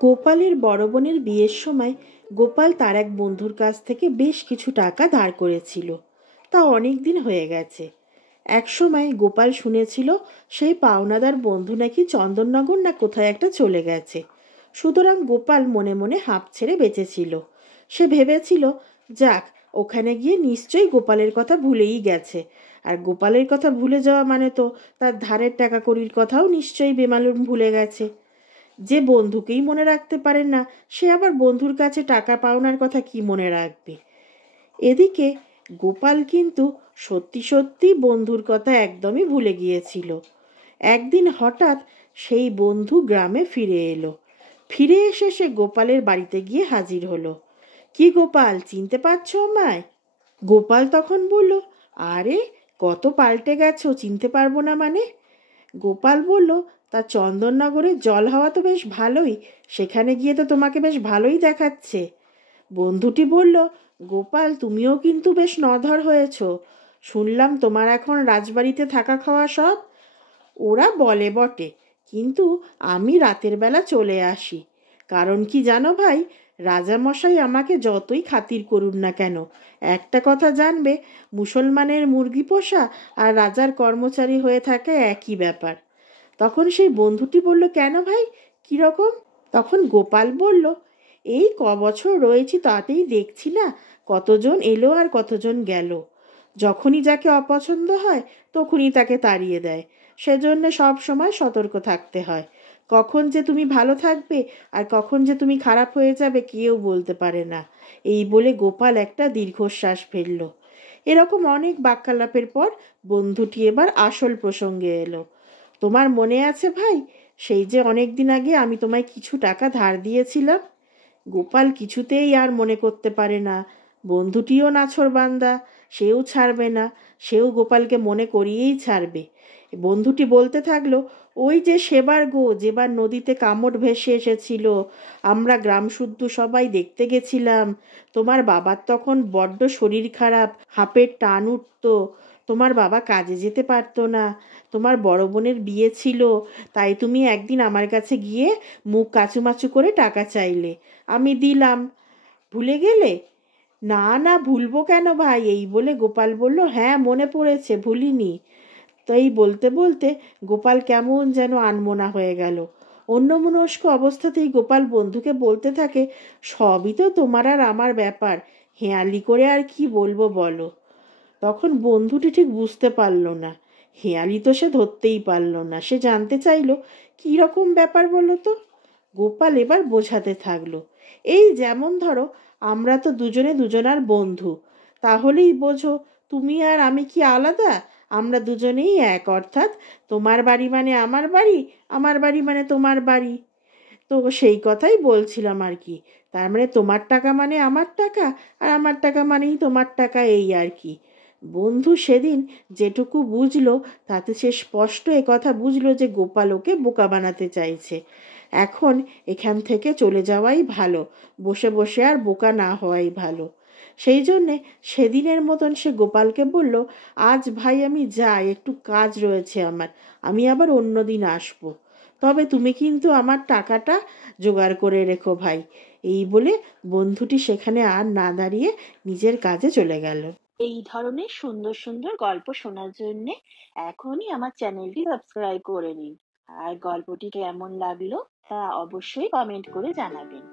গোপালের বড় বোনের বিয়ের সময় গোপাল তার এক বন্ধুর কাছ থেকে বেশ কিছু টাকা ধার করেছিল। তা অনেক দিন হয়ে গেছে। এক সময় গোপাল শুনেছিল সেই পাওনাদার বন্ধু নাকি চন্দননগর না কোথায় একটা চলে গেছে। সুতরাং গোপাল মনে মনে হাঁপ ছেড়ে বেঁচেছিল। সে ভেবেছিল, যাক, ওখানে গিয়ে নিশ্চয়ই গোপালের কথা ভুলেই গেছে। আর গোপালের কথা ভুলে যাওয়া মানে তো তার ধারের টাকা কড়ির কথাও নিশ্চয়ই বেমালুম ভুলে গেছে। যে বন্ধুকেই মনে রাখতে পারে না, সে আবার বন্ধুর কাছে টাকা পাওনার কথা কি মনে রাখবে। এদিকে গোপাল কিন্তু সত্যি সত্যি বন্ধুর কথা একদমই ভুলে গিয়েছিল। একদিন হঠাৎ সেই বন্ধু গ্রামে ফিরে এলো। ফিরে এসে সে গোপালের বাড়িতে গিয়ে হাজির হলো। কি গোপাল, চিনতে পারছো আমায়? গোপাল তখন বলল, আরে, কত পাল্টে গেছো, চিনতে পারবো না মানে? গোপাল বলল, তা চন্দননগরের জল হাওয়া তো বেশ ভালোই, সেখানে গিয়ে তো তোমাকে বেশ ভালোই দেখাচ্ছে। বন্ধুটি বলল, গোপাল, তুমিও কিন্তু বেশ নধর হয়েছ। শুনলাম তোমার এখন রাজবাড়িতে থাকা খাওয়া সব। ওরা বলে বটে, কিন্তু আমি রাতের বেলা চলে আসি। কারণ কি জানো ভাই, রাজামশাই আমাকে যতই খাতির করুন না কেন, একটা কথা জানবে, মুসলমানের মুরগি পোষা আর রাজার কর্মচারী হয়ে থাকা একই ব্যাপার। তখন সেই বন্ধুটি বলল, কেন ভাই, কীরকম? তখন গোপাল বলল, এই বছর রয়েছি তাতেই দেখছি না কতজন এলো আর কতজন গেল। যখনই যাকে অপছন্দ হয় তখনই তাকে তাড়িয়ে দেয়। সেজন্য সব সময় সতর্ক থাকতে হয়। কখন যে তুমি ভালো থাকবে আর কখন যে তুমি খারাপ হয়ে যাবে কেউ বলতে পারে না। এই বলে গোপাল একটা দীর্ঘশ্বাস ফেলল। এরকম অনেক বাক্যালাপের পর বন্ধুটি এবার আসল প্রসঙ্গে এলো। তোমার মনে আছে ভাই, সেই যে অনেক দিন আগে আমি তোমায় কিছু টাকা ধার দিয়েছিলাম? গোপাল কিছুতেই আর মনে করতে পারে না। বন্ধুটিও নাছোড়বান্দা, সেও ছাড়বে না, সেও গোপালকে মনে করিয়েই ছাড়বে। বন্ধুটি বলতে থাকলো, ওই যে সেবার গো, যেবার নদীতে কামড় ভেসে এসেছিল, আমরা গ্রাম শুদ্ধ সবাই দেখতে গেছিলাম। তোমার বাবার তখন বড্ড শরীর খারাপ, হাঁপের টান উঠত, তোমার বাবা কাজে যেতে পারতো না। তোমার বড় বোনের বিয়ে ছিল, তাই তুমি একদিন আমার কাছে গিয়ে মুখ কাচুমাচু করে টাকা চাইলে, আমি দিলাম। ভুলে গেলে? না না, ভুলবো কেন ভাই, এই বলে গোপাল বলল, হ্যাঁ মনে পড়েছে, ভুলিনি। তো এই বলতে বলতে গোপাল কেমন যেন আনমনা হয়ে গেল। অন্যমনস্ক অবস্থাতেই গোপাল বন্ধুকে বলতে থাকে, সবই তো তোমার আর আমার ব্যাপার, হেঁয়ালি করে আর কি বলবো বলো। তখন বন্ধুটি ঠিক বুঝতে পারল না। হেঁয়ালি তো সে ধরতেই পারল না। সে জানতে চাইল, কী রকম ব্যাপার বলো তো। গোপাল এবার বোঝাতে থাকলো, এই যেমন ধরো, আমরা তো দুজনে দুজনার বন্ধু, তাহলেই বোঝো তুমি আর আমি কি আলাদা? আমরা দুজনেই এক, অর্থাৎ তোমার বাড়ি মানে আমার বাড়ি, আমার বাড়ি মানে তোমার বাড়ি। তো সেই কথাই বলছিলাম আর কি। তার মানে তোমার টাকা মানে আমার টাকা, আর আমার টাকা মানেই তোমার টাকা, এই আর কি। বন্ধু সেদিন যেটুকু বুঝলো তাতে সে স্পষ্ট কথা বুঝলো যে গোপাল ওকে বোকা বানাতে চাইছে। এখন এখান থেকে চলে যাওয়াই ভালো, বসে বসে আর বোকা না হওয়াই ভালো। সেই জন্যে সেদিনের মতন সে গোপালকে বলল, আজ ভাই আমি যাই, একটু কাজ রয়েছে আমার, আমি আবার অন্য দিন আসবো। তবে তুমি কিন্তু আমার টাকাটা জোগাড় করে রেখো ভাই। এই বলে বন্ধুটি সেখানে আর না দাঁড়িয়ে নিজের কাজে চলে গেল। এই ধরনের সুন্দর সুন্দর গল্প শোনার জন্য এখনই আমার চ্যানেলটি সাবস্ক্রাইব করে নিন। আর গল্পটি কেমন লাগলো তা অবশ্যই কমেন্ট করে জানাবেন।